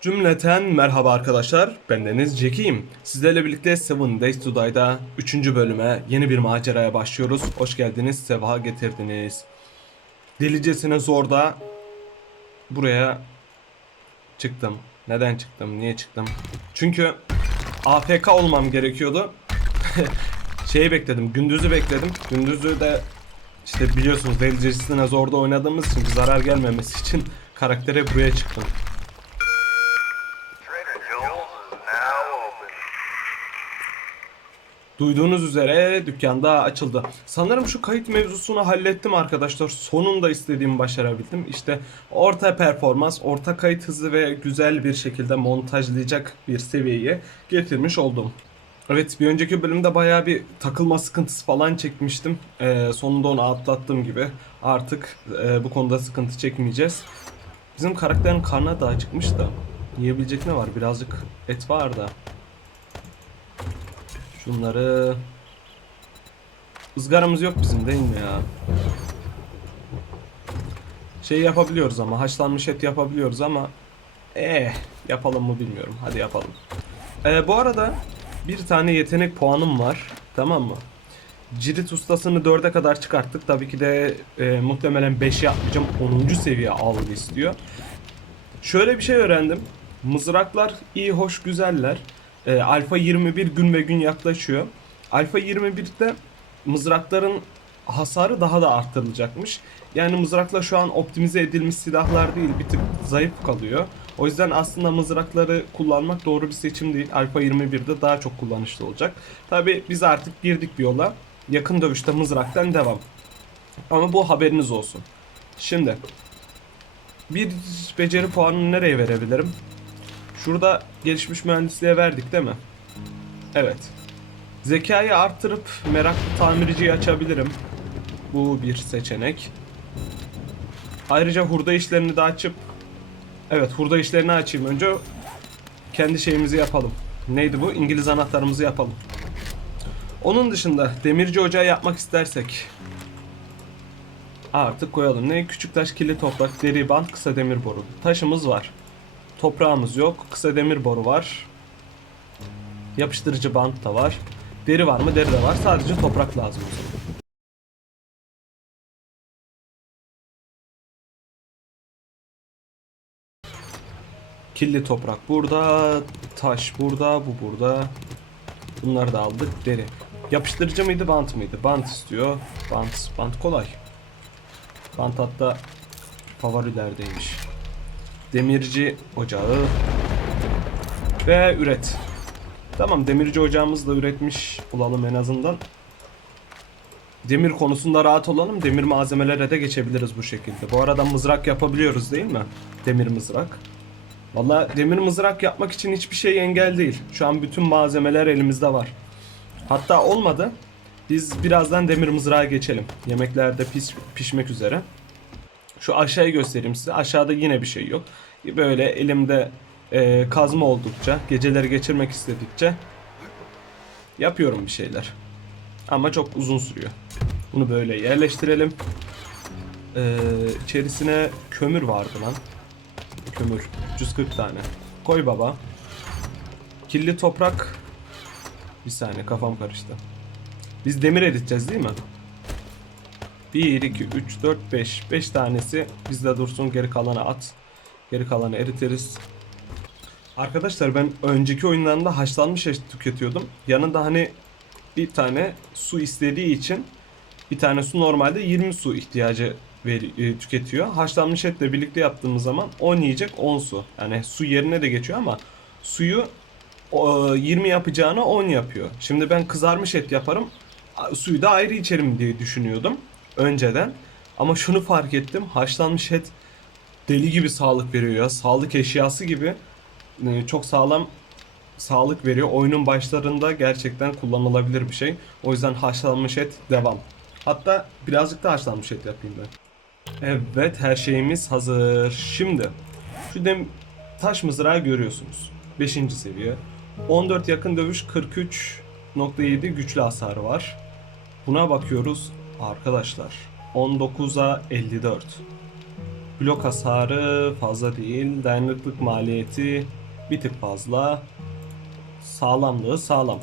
Cümleten merhaba arkadaşlar, ben Deniz. Sizlerle birlikte Seven Days to Die'da 3. bölüme yeni bir maceraya başlıyoruz. Hoş geldiniz, sefa getirdiniz. Delicesine zorda buraya çıktım. Neden çıktım, niye çıktım? Çünkü AFK olmam gerekiyordu. Şeyi bekledim, gündüzü bekledim. Gündüzü de işte biliyorsunuz delicesine zorda oynadığımız için zarar gelmemesi için karaktere buraya çıktım. Duyduğunuz üzere dükkanda açıldı. Sanırım şu kayıt mevzusunu hallettim arkadaşlar. Sonunda istediğimi başarabildim. İşte orta performans, orta kayıt hızı ve güzel bir şekilde montajlayacak bir seviyeye getirmiş oldum. Evet bir önceki bölümde bayağı bir takılma sıkıntısı falan çekmiştim. Ee, sonunda onu atlattığım gibi artık e, bu konuda sıkıntı çekmeyeceğiz. Bizim karakterin karnı da acıkmış da. Yiyebilecek ne var? Birazcık et var da. Şunları... ızgaramız yok bizim değil mi ya? Şey yapabiliyoruz ama haşlanmış et yapabiliyoruz ama eh yapalım mı bilmiyorum. Hadi yapalım. Ee, bu arada bir tane yetenek puanım var. Tamam mı? Cirit ustasını 4'e kadar çıkarttık. Tabii ki de e, muhtemelen 5 yapmayacağım. 10. seviye algı istiyor. Şöyle bir şey öğrendim. Mızraklar iyi, hoş, güzeller. Ee, Alfa 21 gün ve gün yaklaşıyor. Alfa 21'de mızrakların hasarı daha da arttırılacakmış. Yani mızraklar şu an optimize edilmiş silahlar değil, bir tık zayıf kalıyor. O yüzden aslında mızrakları kullanmak doğru bir seçim değil. Alfa 21'de daha çok kullanışlı olacak. Tabi biz artık girdik bir yola. Yakın dövüşte mızraktan devam. Ama bu haberiniz olsun. Şimdi bir beceri puanını nereye verebilirim? Şurada gelişmiş mühendisliğe verdik değil mi? Evet. Zekayı arttırıp meraklı tamirciyi açabilirim. Bu bir seçenek. Ayrıca hurda işlerini de açıp Evet hurda işlerini açayım. Önce kendi şeyimizi yapalım. Neydi bu? İngiliz anahtarımızı yapalım. Onun dışında demirci ocağı yapmak istersek artık koyalım. Ne? Küçük taş, kirli toprak, deri bant, kısa demir boru. Taşımız var. Toprağımız yok. Kısa demir boru var. Yapıştırıcı bant da var. Deri var mı? Deri de var. Sadece toprak lazım o. Kirli toprak burada, taş burada, bu burada. Bunları da aldık. Deri. Yapıştırıcı mıydı, bant mıydı? Bant istiyor. Bant, bant kolay. Bant hatta favorilerdeymiş. Demirci ocağı ve üret. Tamam demirci ocağımızla üretmiş olalım en azından. Demir konusunda rahat olalım. Demir malzemelere de geçebiliriz bu şekilde. Bu arada mızrak yapabiliyoruz değil mi? Demir mızrak. Valla demir mızrak yapmak için hiçbir şey engel değil. Şu an bütün malzemeler elimizde var. Hatta olmadı. Biz birazdan demir mızrağa geçelim. Yemekler de pis, pişmek üzere. Şu aşağıyı göstereyim size. Aşağıda yine bir şey yok. Böyle elimde e, kazma oldukça, geceleri geçirmek istedikçe yapıyorum bir şeyler. Ama çok uzun sürüyor. Bunu böyle yerleştirelim. Ee, içerisine kömür vardı lan. Kömür. 340 tane. Koy baba. Kirli toprak. Bir saniye kafam karıştı. Biz demir eriteceğiz değil mi? 1, 2, 3, 4, 5. 5 tanesi bizde dursun geri kalanı at. Geri kalanı eritiriz. Arkadaşlar ben önceki oyunlarında haşlanmış et tüketiyordum. Yanında hani bir tane su istediği için bir tane su normalde 20 su ihtiyacı e, tüketiyor. Haşlanmış etle birlikte yaptığımız zaman 10 yiyecek 10 su. Yani su yerine de geçiyor ama suyu o, 20 yapacağını 10 yapıyor. Şimdi ben kızarmış et yaparım. Suyu da ayrı içerim diye düşünüyordum önceden. Ama şunu fark ettim. Haşlanmış et deli gibi sağlık veriyor ya. Sağlık eşyası gibi. E, Çok sağlam sağlık veriyor. Oyunun başlarında gerçekten kullanılabilir bir şey. O yüzden haşlanmış et devam. Hatta birazcık da haşlanmış et yapayım ben. Evet her şeyimiz hazır. Şimdi şu dem taş mızrağı görüyorsunuz. 5. seviye. 14 yakın dövüş 43.7 güçlü hasarı var. Buna bakıyoruz arkadaşlar. 19'a 54. Blok hasarı fazla değil. Dayanıklılık maliyeti bir tık fazla. Sağlamlığı sağlam.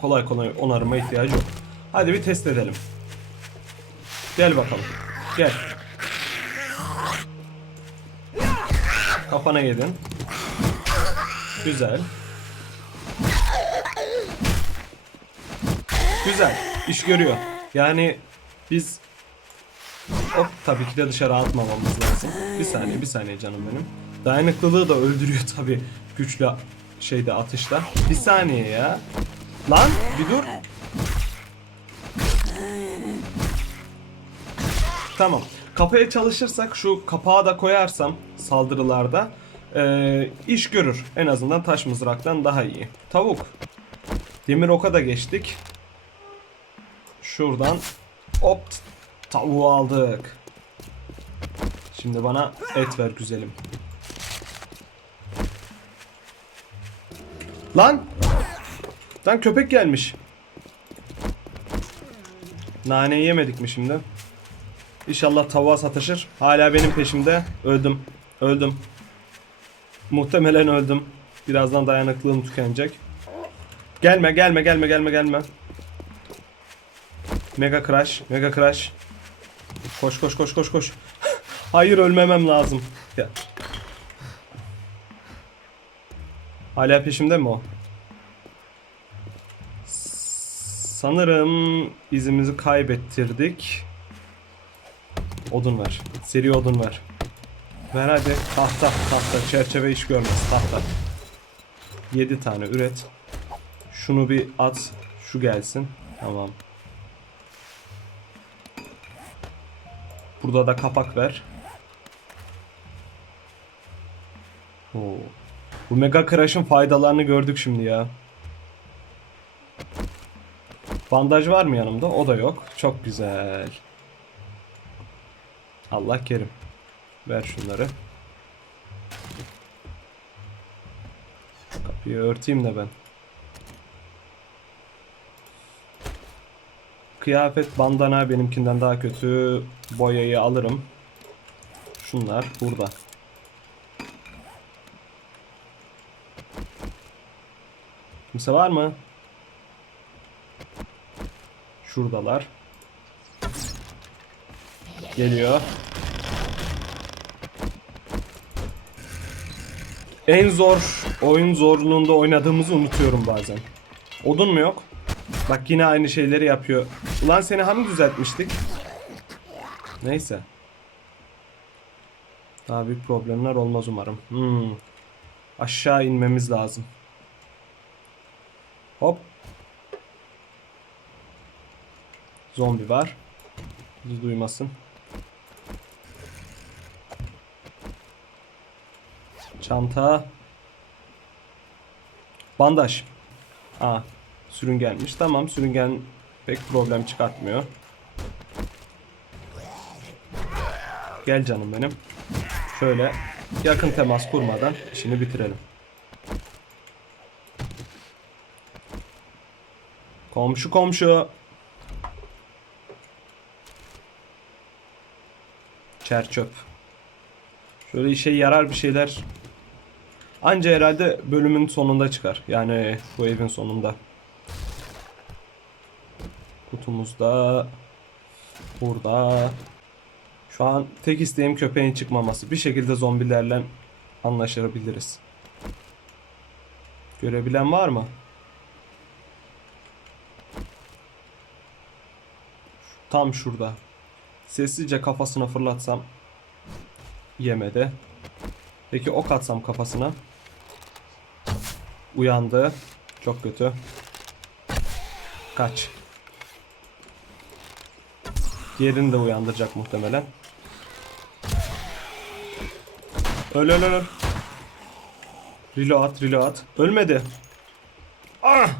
Kolay kolay onarıma ihtiyacı yok. Hadi bir test edelim. Gel bakalım. Gel. Kafana yedin. Güzel. Güzel. İş görüyor. Yani biz Hop tabii ki de dışarı atmamamız lazım. Bir saniye bir saniye canım benim. Dayanıklılığı da öldürüyor tabii güçlü şeyde atışla. Bir saniye ya. Lan bir dur. Tamam. Kafaya çalışırsak şu kapağı da koyarsam saldırılarda eee, iş görür. En azından taş mızraktan daha iyi. Tavuk. Demir oka da geçtik. Şuradan hop tavuğu aldık. Şimdi bana et ver güzelim. Lan! Lan köpek gelmiş. Naneyi yemedik mi şimdi? İnşallah tavuğa sataşır. Hala benim peşimde. Öldüm. Öldüm. Muhtemelen öldüm. Birazdan dayanıklılığım tükenecek. Gelme gelme gelme gelme gelme. Mega Crash. Mega Crash. Koş koş koş koş koş. Hayır ölmemem lazım. Ya. Hala peşimde mi o? Sanırım izimizi kaybettirdik. Odun ver. Seri odun ver. Ver hadi. Tahta, tahta. Çerçeve iş görmez. Tahta. 7 tane üret. Şunu bir at. Şu gelsin. Tamam. Burada da kapak ver. Oo. Bu Mega Crash'ın faydalarını gördük şimdi ya. Bandaj var mı yanımda? O da yok. Çok güzel. Allah kerim. Ver şunları. Kapıyı örteyim de ben. Kıyafet bandana benimkinden daha kötü. Boyayı alırım. Şunlar burada. Kimse var mı? Şuradalar. Geliyor. En zor oyun zorluğunda oynadığımızı unutuyorum bazen. Odun mu yok? Bak yine aynı şeyleri yapıyor. Ulan seni hani düzeltmiştik? Neyse. Daha büyük problemler olmaz umarım. Hmm. Aşağı inmemiz lazım. Hop. Zombi var. Bizi duymasın. Çanta. Bandaj. Aa, sürüngenmiş. Tamam, sürüngen pek problem çıkartmıyor. Gel canım benim. Şöyle yakın temas kurmadan işini bitirelim. Komşu komşu. Çer çöp. Şöyle işe yarar bir şeyler. Anca herhalde bölümün sonunda çıkar. Yani bu evin sonunda. Kutumuzda burada. Şu an tek isteğim köpeğin çıkmaması. Bir şekilde zombilerle anlaşabiliriz. Görebilen var mı? Tam şurada. Sessizce kafasına fırlatsam yemedi. Peki ok atsam kafasına. Uyandı. Çok kötü. Kaç. Diğerini de uyandıracak muhtemelen. Öl öl öl. Reload reload. Ölmedi. Ah!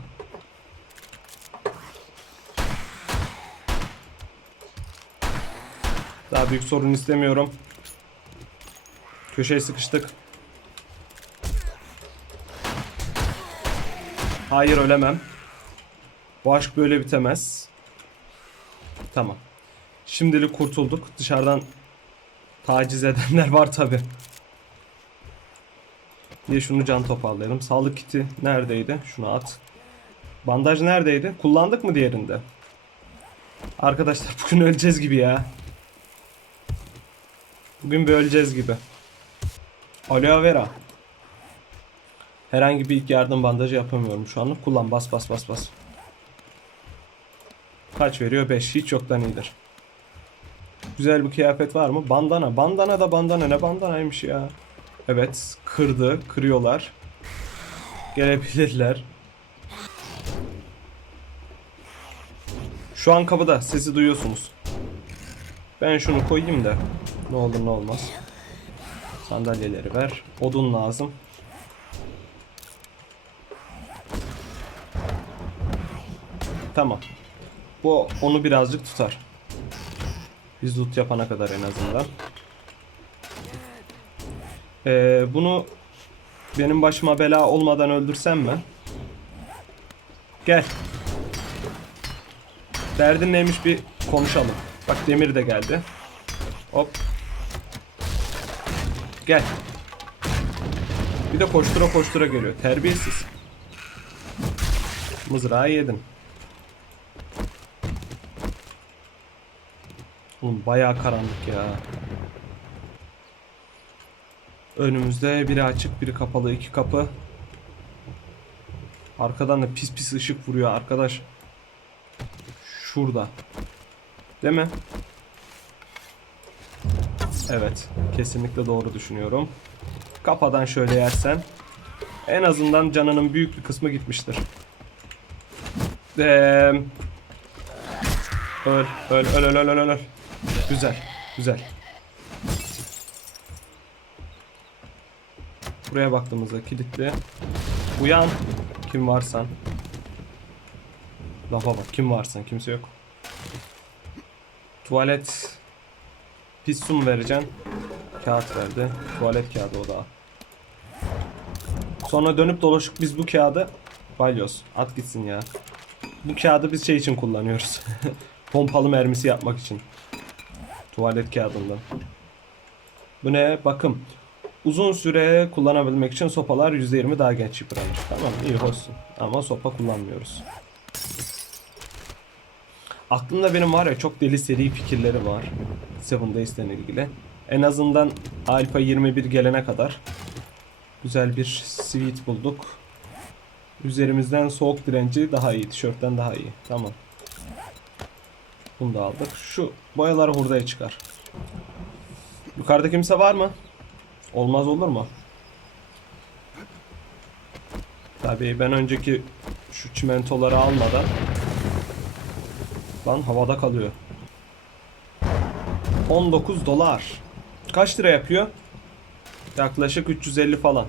Daha büyük sorun istemiyorum. Köşeye sıkıştık. Hayır ölemem. Bu aşk böyle bitemez. Tamam. Şimdilik kurtulduk. Dışarıdan Taciz edenler var tabi. Diye şunu can toparlayalım. Sağlık kiti neredeydi? Şunu at. Bandaj neredeydi? Kullandık mı diğerinde? Arkadaşlar bugün öleceğiz gibi ya. Bugün bir öleceğiz gibi. Aloe vera. Herhangi bir ilk yardım bandajı yapamıyorum şu anlık. Kullan bas bas bas bas. Kaç veriyor? 5. Hiç yoktan iyidir. Güzel bir kıyafet var mı? Bandana. Bandana da bandana. Ne bandanaymış ya? Evet. Kırdı. Kırıyorlar. Gelebilirler. Şu an kapıda. Sesi duyuyorsunuz. Ben şunu koyayım da. Ne olur ne olmaz. Sandalyeleri ver. Odun lazım. Tamam. Bu onu birazcık tutar. Biz loot yapana kadar en azından. Ee, bunu benim başıma bela olmadan öldürsem mi? Gel. Derdin neymiş bir konuşalım. Bak demir de geldi. Hop. Gel. Bir de koştura koştura geliyor. Terbiyesiz. Mızrağı yedin. Oğlum bayağı karanlık ya. Önümüzde biri açık biri kapalı iki kapı. Arkadan da pis pis ışık vuruyor arkadaş. Şurada. Değil mi? Evet. Kesinlikle doğru düşünüyorum. Kafadan şöyle yersen en azından canının büyük bir kısmı gitmiştir. Eee öl, öl, öl, öl, öl, öl. Güzel, güzel. Buraya baktığımızda kilitli. Uyan. Kim varsan. Lafa bak, kim varsan, kimse yok. Tuvalet. Pis su mu vereceksin? Kağıt verdi. Tuvalet kağıdı o da. Sonra dönüp dolaşıp biz bu kağıdı balyoz. At gitsin ya. Bu kağıdı biz şey için kullanıyoruz. Pompalı mermisi yapmak için. Tuvalet kağıdından. Bu ne? Bakım. Uzun süre kullanabilmek için sopalar %20 daha genç yıpranır. Tamam iyi olsun. Ama sopa kullanmıyoruz. Aklımda benim var ya çok deli seri fikirleri var. Seven Days'le ilgili. En azından Alpha 21 gelene kadar güzel bir sweet bulduk. Üzerimizden soğuk direnci daha iyi. Tişörtten daha iyi. Tamam. Bunu da aldık. Şu boyalar hurdaya çıkar. Yukarıda kimse var mı? Olmaz olur mu? Tabii ben önceki şu çimentoları almadan Lan havada kalıyor. 19 dolar. Kaç lira yapıyor? Yaklaşık 350 falan.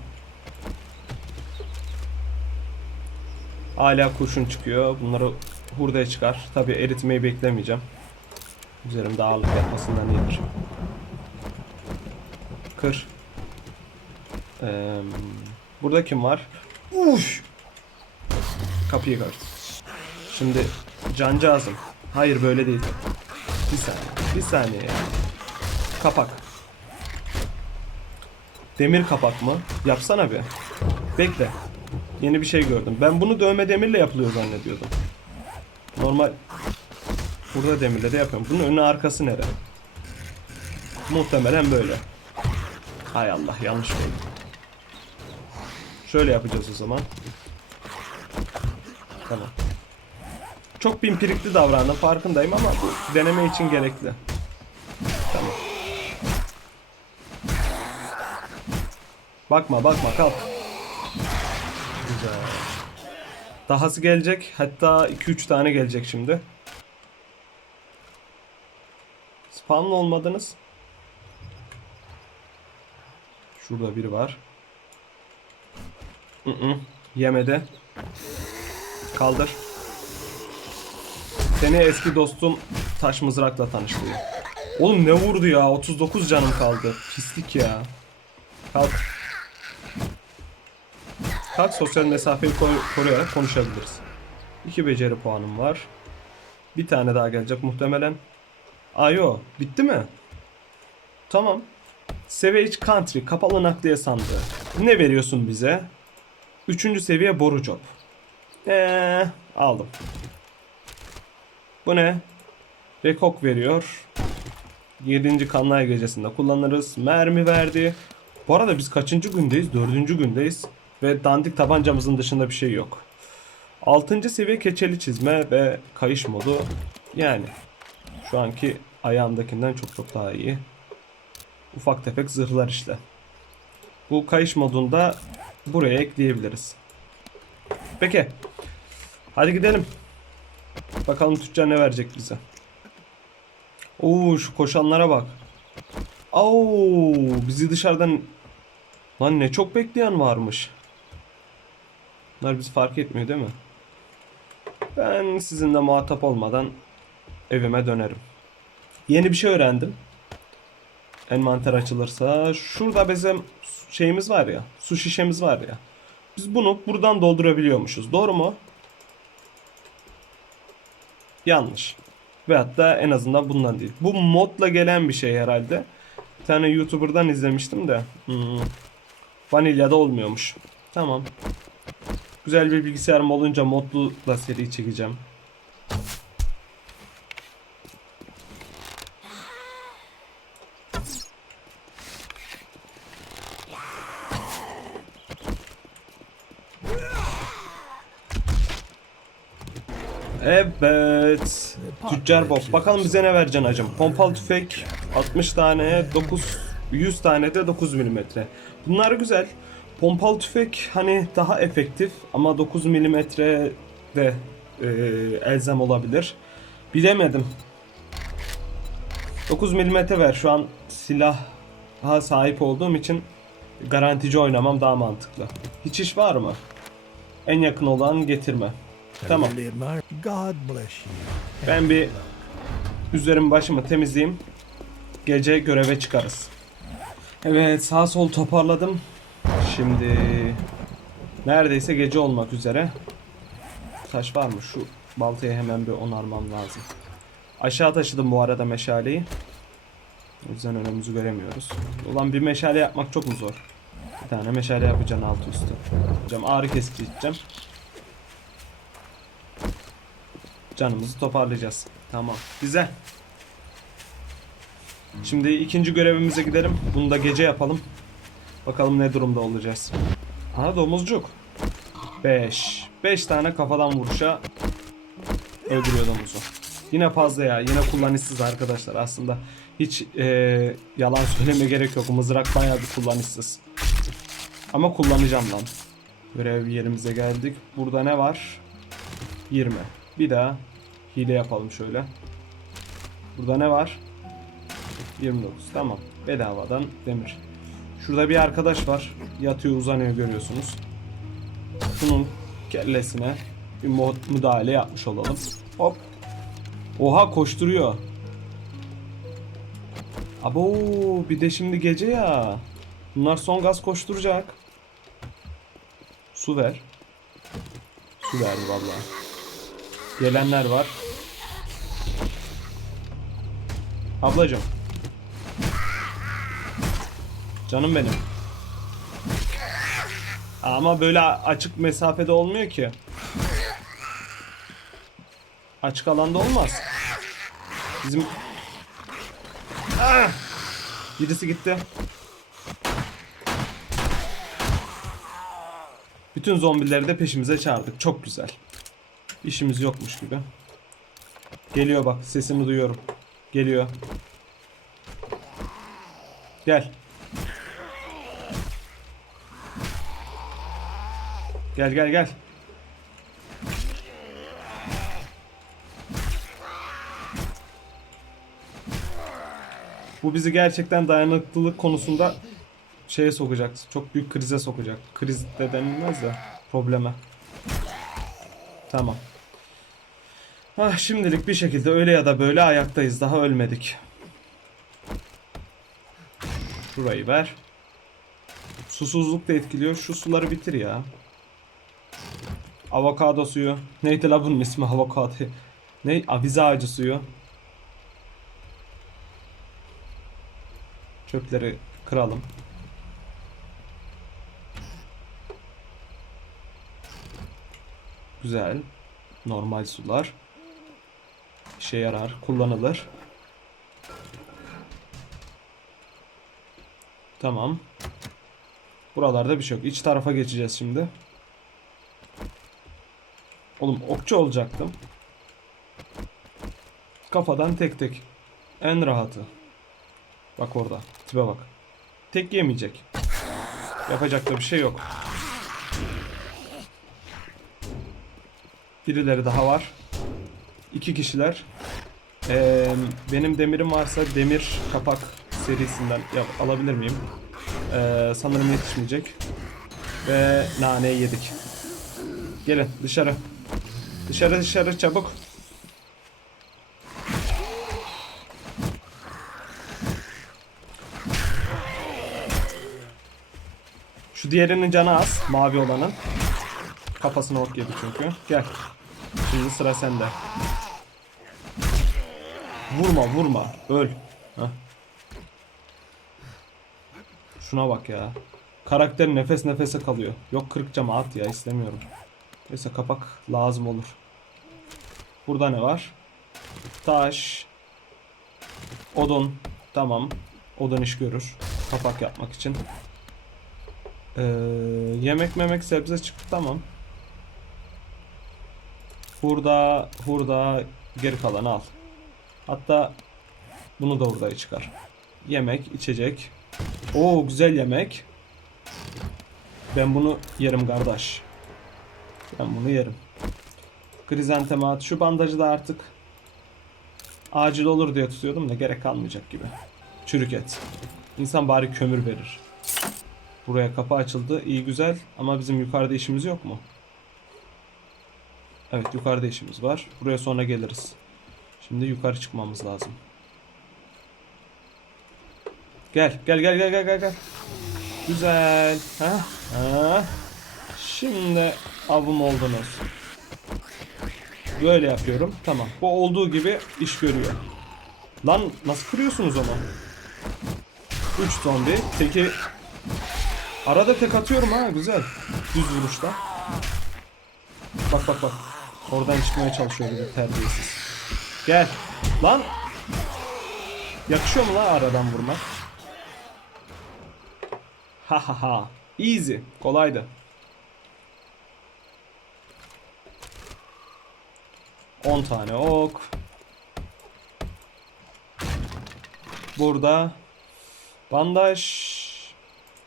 Hala kurşun çıkıyor. Bunları hurdaya çıkar. Tabi eritmeyi beklemeyeceğim. Üzerimde ağırlık yapmasından iyidir. Kır. Ee, burada kim var? Uf! Kapıyı kır. Şimdi cancağızım. Hayır böyle değil. Bir saniye. Bir saniye. Kapak. Demir kapak mı? Yapsana bir. Bekle. Yeni bir şey gördüm. Ben bunu dövme demirle yapılıyor zannediyordum. Normal burada demirle de yapıyorum. Bunun önü arkası nere? Muhtemelen böyle. Hay Allah yanlış oldu. Şöyle yapacağız o zaman. Tamam. Çok pimpirikli davrandım farkındayım ama bu deneme için gerekli. Tamam. Bakma bakma kalk. Güzel. Dahası gelecek. Hatta 2-3 tane gelecek şimdi. Spamlı olmadınız. Şurada biri var. Hı -hı. Yemedi. Kaldır. Seni eski dostum taş mızrakla tanıştırıyor. Oğlum ne vurdu ya? 39 canım kaldı. Pislik ya. Kalk. Kalk sosyal mesafeyi koru- koruyarak konuşabiliriz. İki beceri puanım var. Bir tane daha gelecek muhtemelen. Aa yo, bitti mi? Tamam. Savage Country kapalı nakliye sandığı. Ne veriyorsun bize? Üçüncü seviye boru job. Eee aldım. Bu ne? Rekok veriyor. 7. kanlay gecesinde kullanırız. Mermi verdi. Bu arada biz kaçıncı gündeyiz? Dördüncü gündeyiz. Ve dandik tabancamızın dışında bir şey yok. 6. seviye keçeli çizme ve kayış modu. Yani şu anki ayağımdakinden çok çok daha iyi. Ufak tefek zırhlar işte. Bu kayış modunda buraya ekleyebiliriz. Peki. Hadi gidelim. Bakalım tüccar ne verecek bize. Oo şu koşanlara bak. Oo bizi dışarıdan lan ne çok bekleyen varmış. Bunlar bizi fark etmiyor değil mi? Ben sizinle muhatap olmadan evime dönerim. Yeni bir şey öğrendim. Envanter açılırsa şurada bizim şeyimiz var ya, su şişemiz var ya. Biz bunu buradan doldurabiliyormuşuz. Doğru mu? Yanlış. Ve hatta en azından bundan değil. Bu modla gelen bir şey herhalde. Bir tane YouTuber'dan izlemiştim de. Hmm. Vanilya'da olmuyormuş. Tamam. Güzel bir bilgisayarım olunca modlu da seri çekeceğim. Evet. Tüccar Bob. Bakalım bize ne vereceksin hacım. Pompalı tüfek 60 tane 9 100 tane de 9 milimetre. Bunlar güzel. Pompalı tüfek hani daha efektif ama 9 milimetre de e, elzem olabilir. Bilemedim. 9 milimetre ver. Şu an silaha sahip olduğum için garantici oynamam daha mantıklı. Hiç iş var mı? En yakın olan getirme. Tamam. really admire. God bless you. Ben bir üzerimi başımı temizleyeyim. Gece göreve çıkarız. Evet sağ sol toparladım. Şimdi neredeyse gece olmak üzere. Taş var mı? Şu baltayı hemen bir onarmam lazım. Aşağı taşıdım bu arada meşaleyi. O yüzden önümüzü göremiyoruz. Ulan bir meşale yapmak çok mu zor? Bir tane meşale yapacaksın altı üstü. Hocam ağrı kesici içeceğim. Canımızı toparlayacağız. Tamam. Güzel. Şimdi ikinci görevimize gidelim. Bunu da gece yapalım. Bakalım ne durumda olacağız. Aha domuzcuk. 5. 5 tane kafadan vuruşa öldürüyor domuzu. Yine fazla ya. Yine kullanışsız arkadaşlar aslında. Hiç eee, yalan söyleme gerek yok. Mızrak bayağı bir kullanışsız. Ama kullanacağım lan. Görev yerimize geldik. Burada ne var? 20. Bir daha hile yapalım şöyle. Burada ne var? 29. Tamam. Bedavadan demir. Şurada bir arkadaş var. Yatıyor uzanıyor görüyorsunuz. Bunun kellesine bir müdahale yapmış olalım. Hop. Oha koşturuyor. Abo bir de şimdi gece ya. Bunlar son gaz koşturacak. Su ver. Su verdi vallahi. Gelenler var. Ablacım. Canım benim. Ama böyle açık mesafede olmuyor ki. Açık alanda olmaz. Bizim... Ah! Birisi gitti. Bütün zombileri de peşimize çağırdık. Çok güzel. İşimiz yokmuş gibi. Geliyor bak sesimi duyuyorum. Geliyor. Gel. Gel gel gel. Bu bizi gerçekten dayanıklılık konusunda şeye sokacak. Çok büyük krize sokacak. Kriz de denilmez de probleme. Tamam. Ah şimdilik bir şekilde öyle ya da böyle ayaktayız. Daha ölmedik. Şurayı ver. Susuzluk da etkiliyor. Şu suları bitir ya. Avokado suyu. Neydi la bunun ismi avokado? Ne? Avize ağacı suyu. Çöpleri kıralım. Güzel. Normal sular. İşe yarar, kullanılır. Tamam. Buralarda bir şey yok. İç tarafa geçeceğiz şimdi. Oğlum okçu olacaktım. Kafadan tek tek. En rahatı. Bak orada. Tipe bak. Tek yemeyecek. Yapacak da bir şey yok. Birileri daha var. İki kişiler. Ee, benim demirim varsa demir kapak serisinden yap, alabilir miyim? Ee, sanırım yetişmeyecek. Ve naneyi yedik. Gelin dışarı. Dışarı dışarı çabuk. Şu diğerinin canı az. Mavi olanın. Kafasına ok yedi çünkü. Gel. Şimdi sıra sende. Vurma vurma. Öl. Heh. Şuna bak ya. Karakter nefes nefese kalıyor. Yok 40 cama at ya istemiyorum. Neyse kapak lazım olur. Burada ne var? Taş. Odun. Tamam. Odun iş görür. Kapak yapmak için. Ee, yemek memek sebze çıktı tamam. Hurda, hurda geri kalanı al. Hatta bunu da hurdaya çıkar. Yemek, içecek. Oo güzel yemek. Ben bunu yerim kardeş. Ben bunu yerim. Krizantemat. Şu bandajı da artık acil olur diye tutuyordum da gerek kalmayacak gibi. Çürük et. İnsan bari kömür verir. Buraya kapı açıldı. İyi güzel. Ama bizim yukarıda işimiz yok mu? Evet yukarıda işimiz var. Buraya sonra geliriz. Şimdi yukarı çıkmamız lazım. Gel gel gel gel gel gel gel. Güzel. Ha? Ha? Şimdi avım oldunuz. Böyle yapıyorum. Tamam. Bu olduğu gibi iş görüyor. Lan nasıl kırıyorsunuz onu? 3 zombi. Teki Arada tek atıyorum ha güzel. Düz vuruşta. Bak bak bak. Oradan çıkmaya çalışıyor bir terbiyesiz. Gel. Lan. Yakışıyor mu lan aradan vurmak? Ha ha ha. Easy. Kolaydı. On tane ok. Burada bandaj.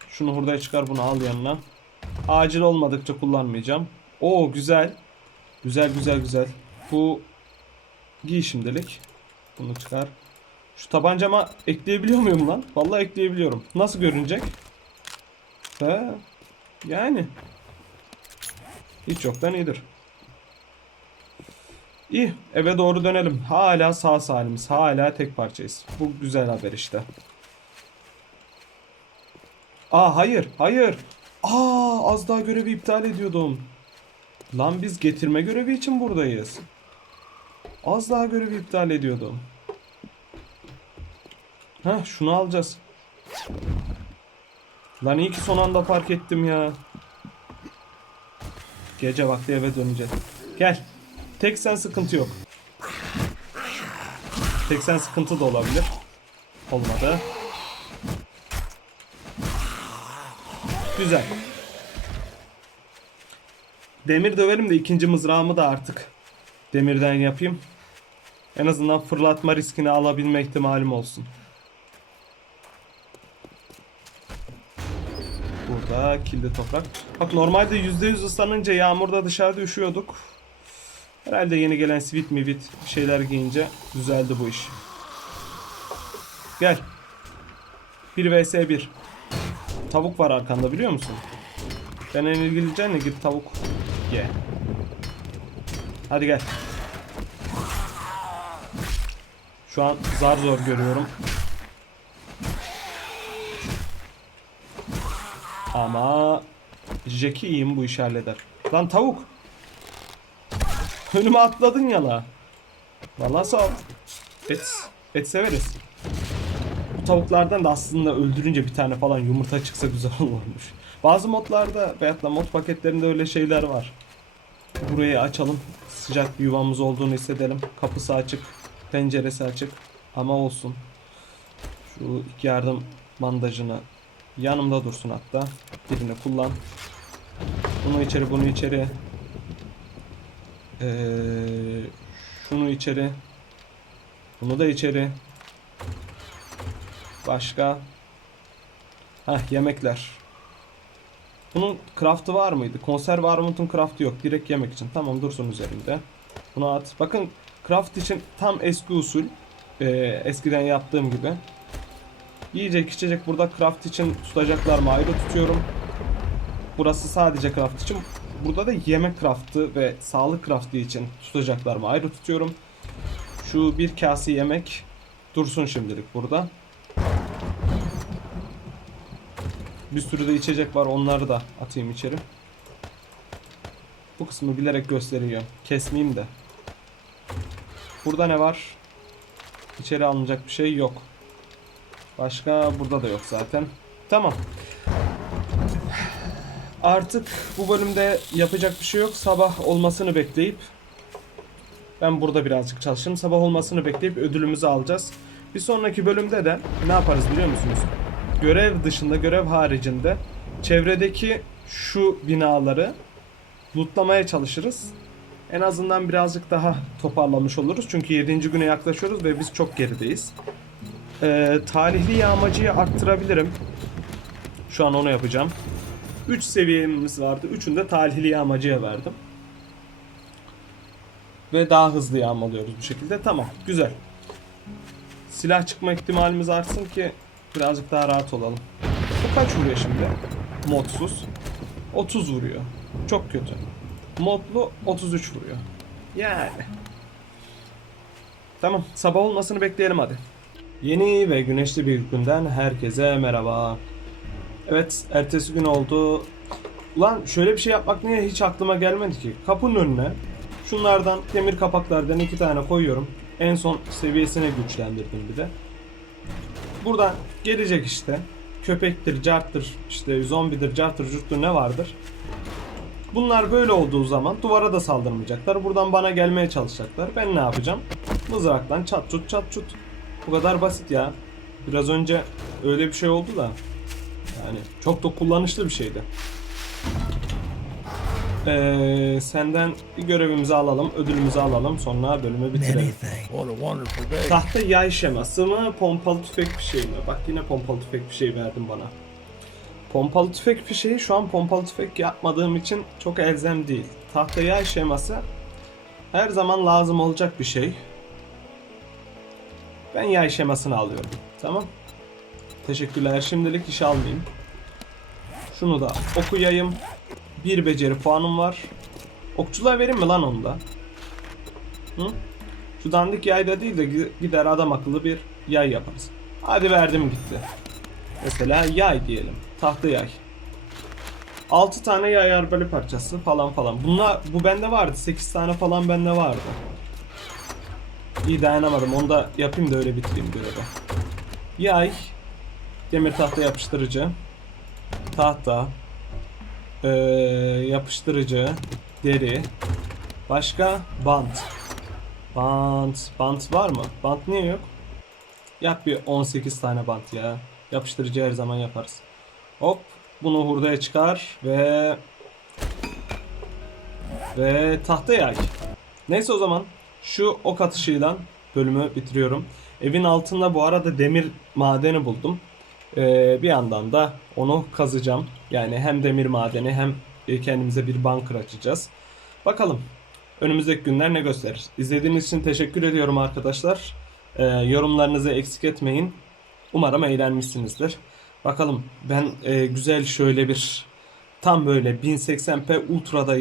Şunu hurdaya çıkar bunu al yanına. Acil olmadıkça kullanmayacağım. Oo güzel. Güzel güzel güzel. Bu giy şimdilik. Bunu çıkar. Şu tabancama ekleyebiliyor muyum lan? Vallahi ekleyebiliyorum. Nasıl görünecek? He. Yani. Hiç yoktan iyidir. İyi. Eve doğru dönelim. Hala sağ salimiz. Hala tek parçayız. Bu güzel haber işte. Aa hayır, hayır. Aa az daha görevi iptal ediyordum. Lan biz getirme görevi için buradayız. Az daha görevi iptal ediyordum. Heh şunu alacağız. Lan iyi ki son anda fark ettim ya. Gece vakti eve döneceğiz. Gel. Tek sen sıkıntı yok. Tek sen sıkıntı da olabilir. Olmadı. Güzel. Demir döverim de ikinci mızrağımı da artık demirden yapayım. En azından fırlatma riskini alabilme ihtimalim olsun. Burada kilde toprak. Bak normalde %100 ıslanınca yağmurda dışarıda üşüyorduk. Herhalde yeni gelen sivit mivit şeyler giyince düzeldi bu iş. Gel. 1 vs 1. Tavuk var arkanda biliyor musun? Ben en ilgileneceğine git tavuk ye. Hadi gel. Şu an zar zor görüyorum. Ama Jackie iyiyim bu işi halleder. Lan tavuk. Önüme atladın ya la. Vallahi sağ ol. Et, et severiz. Bu tavuklardan da aslında öldürünce bir tane falan yumurta çıksa güzel olurmuş. Bazı modlarda veyahut da mod paketlerinde öyle şeyler var. Burayı açalım. Sıcak bir yuvamız olduğunu hissedelim. Kapısı açık, penceresi açık. Ama olsun. Şu iki yardım bandajını yanımda dursun hatta. Birini kullan. Bunu içeri, bunu içeri. Ee, şunu içeri. Bunu da içeri. Başka. Heh yemekler. Bunun craft'ı var mıydı? Konserve armutun craft'ı yok. Direkt yemek için. Tamam dursun üzerinde. Bunu at. Bakın craft için tam eski usul. Ee, eskiden yaptığım gibi. Yiyecek içecek burada craft için tutacaklarımı ayrı tutuyorum. Burası sadece craft için. Burada da yemek craftı ve sağlık craftı için tutacaklarımı ayrı tutuyorum. Şu bir kase yemek dursun şimdilik burada. Bir sürü de içecek var onları da atayım içeri. Bu kısmı bilerek gösteriyor. Kesmeyeyim de. Burada ne var? İçeri alınacak bir şey yok. Başka burada da yok zaten. Tamam. Artık bu bölümde yapacak bir şey yok. Sabah olmasını bekleyip ben burada birazcık çalışayım. Sabah olmasını bekleyip ödülümüzü alacağız. Bir sonraki bölümde de ne yaparız biliyor musunuz? Görev dışında, görev haricinde çevredeki şu binaları lootlamaya çalışırız. En azından birazcık daha toparlamış oluruz. Çünkü 7. güne yaklaşıyoruz ve biz çok gerideyiz. Ee, talihli yağmacıyı arttırabilirim. Şu an onu yapacağım. 3 seviyemiz vardı. 3'ünü de talihli yağmacıya verdim. Ve daha hızlı yağmalıyoruz bu şekilde. Tamam. Güzel. Silah çıkma ihtimalimiz artsın ki birazcık daha rahat olalım. Bu kaç vuruyor şimdi? Modsuz. 30 vuruyor. Çok kötü. Modlu 33 vuruyor. Yani. Tamam. Sabah olmasını bekleyelim hadi. Yeni ve güneşli bir günden herkese merhaba. Evet, ertesi gün oldu. Ulan şöyle bir şey yapmak niye hiç aklıma gelmedi ki? Kapının önüne şunlardan demir kapaklardan iki tane koyuyorum. En son seviyesine güçlendirdim bir de. Buradan gelecek işte. Köpektir, carttır, işte zombidir, carttır, curttur ne vardır. Bunlar böyle olduğu zaman duvara da saldırmayacaklar. Buradan bana gelmeye çalışacaklar. Ben ne yapacağım? Mızraktan çat çut çat çut. Bu kadar basit ya. Biraz önce öyle bir şey oldu da. Yani çok da kullanışlı bir şeydi. Ee, senden bir görevimizi alalım, ödülümüzü alalım. Sonra bölümü bitirelim. Tahta yay şeması mı, pompalı tüfek bir şey mi? Bak yine pompalı tüfek bir şey verdin bana. Pompalı tüfek bir şeyi şu an pompalı tüfek yapmadığım için çok elzem değil. Tahta yay şeması her zaman lazım olacak bir şey. Ben yay şemasını alıyorum. Tamam. Teşekkürler. Şimdilik iş almayayım. Şunu da okuyayım. Bir beceri puanım var. Okçuluğa vereyim mi lan onu da? Hı? Şu dandik yayda değil de gi- gider adam akıllı bir yay yaparız. Hadi verdim gitti. Mesela yay diyelim. Tahta yay. 6 tane yay arbali parçası falan falan. Bunlar bu bende vardı. 8 tane falan bende vardı. İyi dayanamadım. Onu da yapayım da öyle bitireyim görevi. Yay. Demir tahta yapıştırıcı. Tahta. Ee, yapıştırıcı. Deri. Başka? Bant. Bant. Bant var mı? Bant niye yok? Yap bir 18 tane bant ya. Yapıştırıcı her zaman yaparız. Hop. Bunu hurdaya çıkar ve ve tahta yay. Neyse o zaman şu ok atışıyla bölümü bitiriyorum. Evin altında bu arada demir madeni buldum. Ee, bir yandan da onu kazacağım. Yani hem demir madeni hem e, kendimize bir bunker açacağız. Bakalım önümüzdeki günler ne gösterir. İzlediğiniz için teşekkür ediyorum arkadaşlar. Ee, yorumlarınızı eksik etmeyin. Umarım eğlenmişsinizdir. Bakalım ben e, güzel şöyle bir tam böyle 1080p ultra'da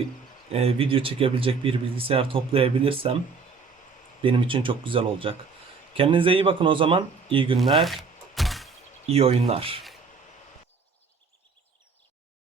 e, video çekebilecek bir bilgisayar toplayabilirsem benim için çok güzel olacak. Kendinize iyi bakın o zaman. İyi günler, iyi oyunlar.